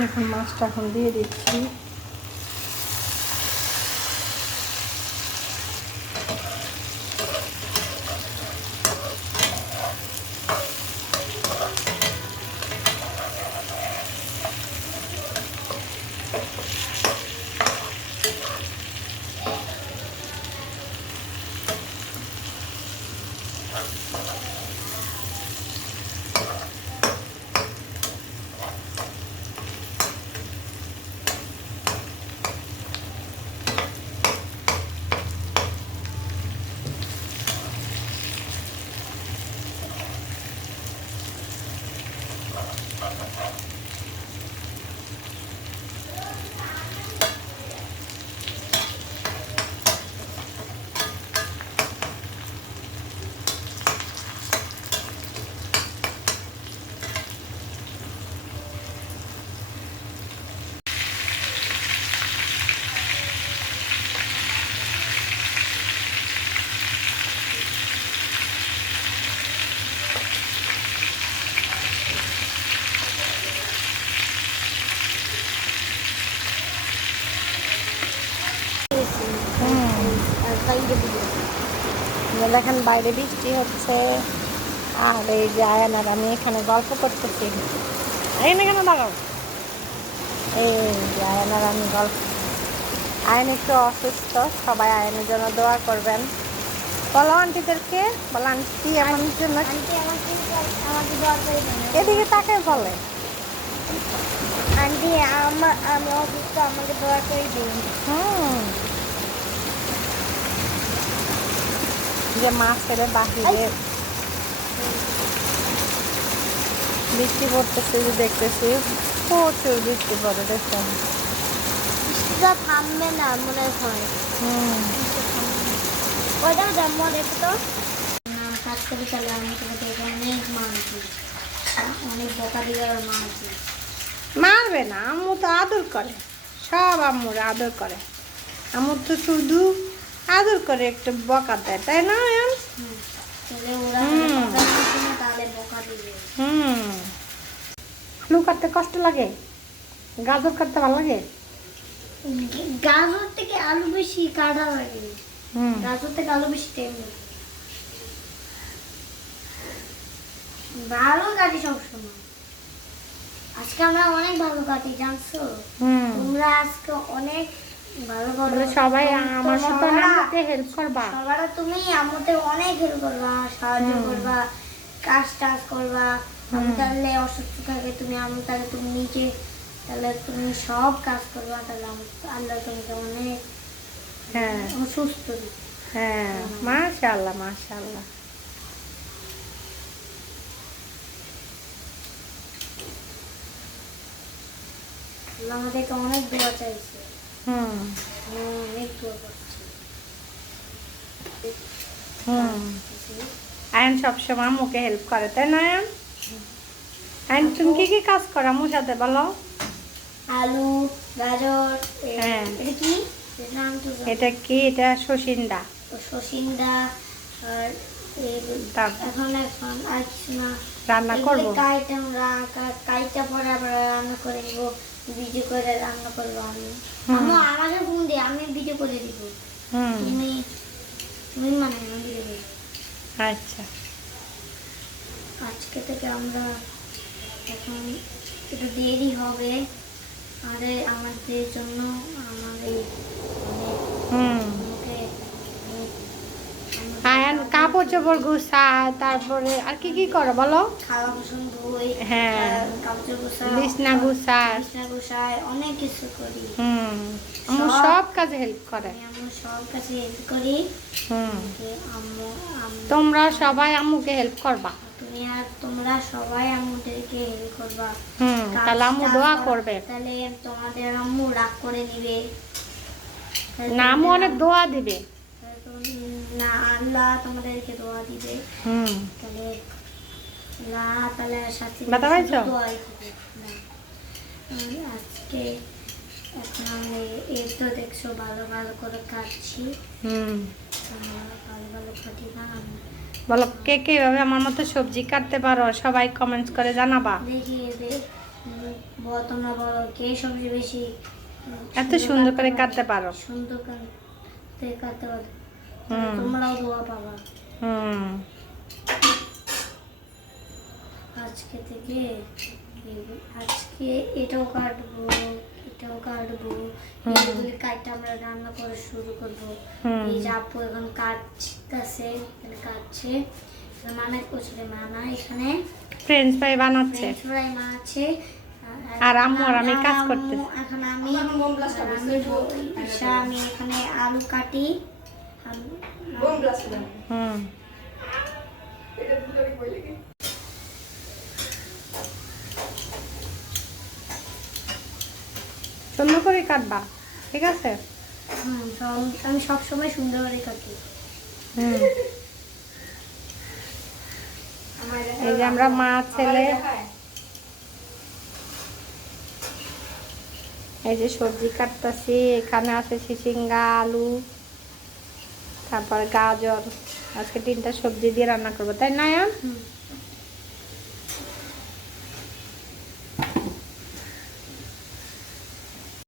দেখুন মাছটা এখন দিয়ে দিচ্ছি। যে দেখেন বাইরে বৃষ্টি হচ্ছে। আর এই যে আয়ান আর আমি এখানে গল্প করতেছি। এখানে কেন দাঁড়াও। এই যে আয়ান আমি গল্প আয়ন একটু অসুস্থ সবাই আয়নের জন্য দোয়া করবেন। বলো আন্টিদেরকে। বলো আন্টি আমার জন্য এদিকে তাকে বলে। আন্টি আমার আমি অসুস্থ আমাকে দোয়া করে দিন। হুম। যে মাছ ফেলে বাহিরে বৃষ্টি পড়তেছে যে দেখতেছি। প্রচুর বৃষ্টি পড়ে দেখছেন? বৃষ্টিটা থামবে না মনে হয়। হুম। জন্ম দেখো তো। কাজ করে চলে আমি তোকে অনেক মানছি অনেক বকা দিবার মানছি মারবে না আম্মু তো আদর করে। সব আম্মুর আদর করে। আম্মু তো শুধু আদর করে একটু বকা দেয় তাই না? হুম। আলু কাটতে কষ্ট লাগে? গাজর কাটতে ভালো লাগে? গাজর থেকে আলু বেশি কাটা লাগে। গাজর থেকে আলু বেশি টাইম লাগে। ভালো কাটি সবসময়। আজকে আমরা অনেক ভালো কাটি জানছো? তোমরা আজকে অনেক ভালো সবাই আমার মতো আমাকে হেল্প করবা। সবার তুমি আমাদের অনেক হেল্প করবা সাহায্য করবা কাজ টাজ করবা। আমি তাহলে অসুস্থ থাকে তুমি আমি তাহলে তুমি নিজে তাহলে তুমি সব কাজ করবা তাহলে আল্লাহ তোমাকে অনেক হ্যাঁ। সুস্থ হ্যাঁ মাশাআল্লাহ মাশাআল্লাহ। আল্লাহ আমাদেরকে অনেক দোয়া চাইছে। হুম। হুম আয়ন সবসময় আম্মুকে হেল্প করে তাই না আয়ন? আয়ন তুমি কি কি কাজ করো? আম্মুর সাথে বলো। আলু গাজর হ্যাঁ। এটা কি। এটা কি? এটা শশিন্দা সসিন্দা আর এখন এখন আর কিছু না। রান্না করব। কাইটা কাইটা পরে আবার রান্না করে নিব। ভিডিও করে রান্না করব আমি। আমার আমাকে ফোন আমি ভিডিও করে দিব। তুমি তুমি মানে আমি ভিডিও করে আচ্ছা। আজকে থেকে আমরা এখন একটু দেরি হবে। আমাদের আমাদের জন্য আমাদের অনেক হুম আমাকে আয়ান কাপড় চোপড় তারপরে আর কি কি করো বলো? খাওয়া বাসন ধুই হ্যাঁ। কাপড় বিছনা অনেক কিছু করি। হুম আম্মু সব- কাজে হেল্প করে। আমি সব কাছে হেল্প করি। হুম। আম্মু আম্মু। তোমরা সবাই আম্মুকে হেল্প করবা। তুমি আর তোমরা সবাই আমাদেরকে হেল্প করবা। হুম তাহলে আম্মু দোয়া করবে। তাহলে তোমাদের আম্মু রাগ করে নিবে। তাহলে না আম্মু অনেক দোয়া দিবে। না আল্লাহ তোমাদেরকে দোয়া দিবে। হুম। তাহলে আল্লাহ তাহলে সাথে ব্যথা পাইছো? না। আজকে এখন আমি এই তো দেখছ ভালো ভালো করে কাটছি। হুম। ভালো বলো কে কে এভাবে আমার মতো সবজি কাটতে পারো? সবাই কমেন্টস করে জানাবা। দেখি তোমরা বলো কে সবজি বেশি এত সুন্দর করে কাটতে পারো। সুন্দর করে কাটতে পারো। তোমরাও দোয়া পাবা হুম আজকে থেকে আজকে এটাও কাটবো এটাও কাটবো এগুলি কাটতে আমরা রান্না করে শুরু করব। এই যে আপু এখন কাটছে। এখানে কাটছে মানা করছে মানা এখানে। ফ্রেঞ্চ ফ্রাই বানাচ্ছে। ফ্রেঞ্চ ফ্রাই আছে আর আম্মু আর আমি কাজ করতেছি। এখন আমি আমি এখানে আলু কাটি হুম সুন্দর করে কাটবা ঠিক আছে? আমি সবসময় সুন্দর করে কাটি। হুম। এই যে আমরা মা ছেলে। এই যে সবজি কাটতেছি এখানে আছে চিচিঙ্গা আলু। তারপর গাজর আজকে তিনটা সবজি দিয়ে রান্না করব তাই না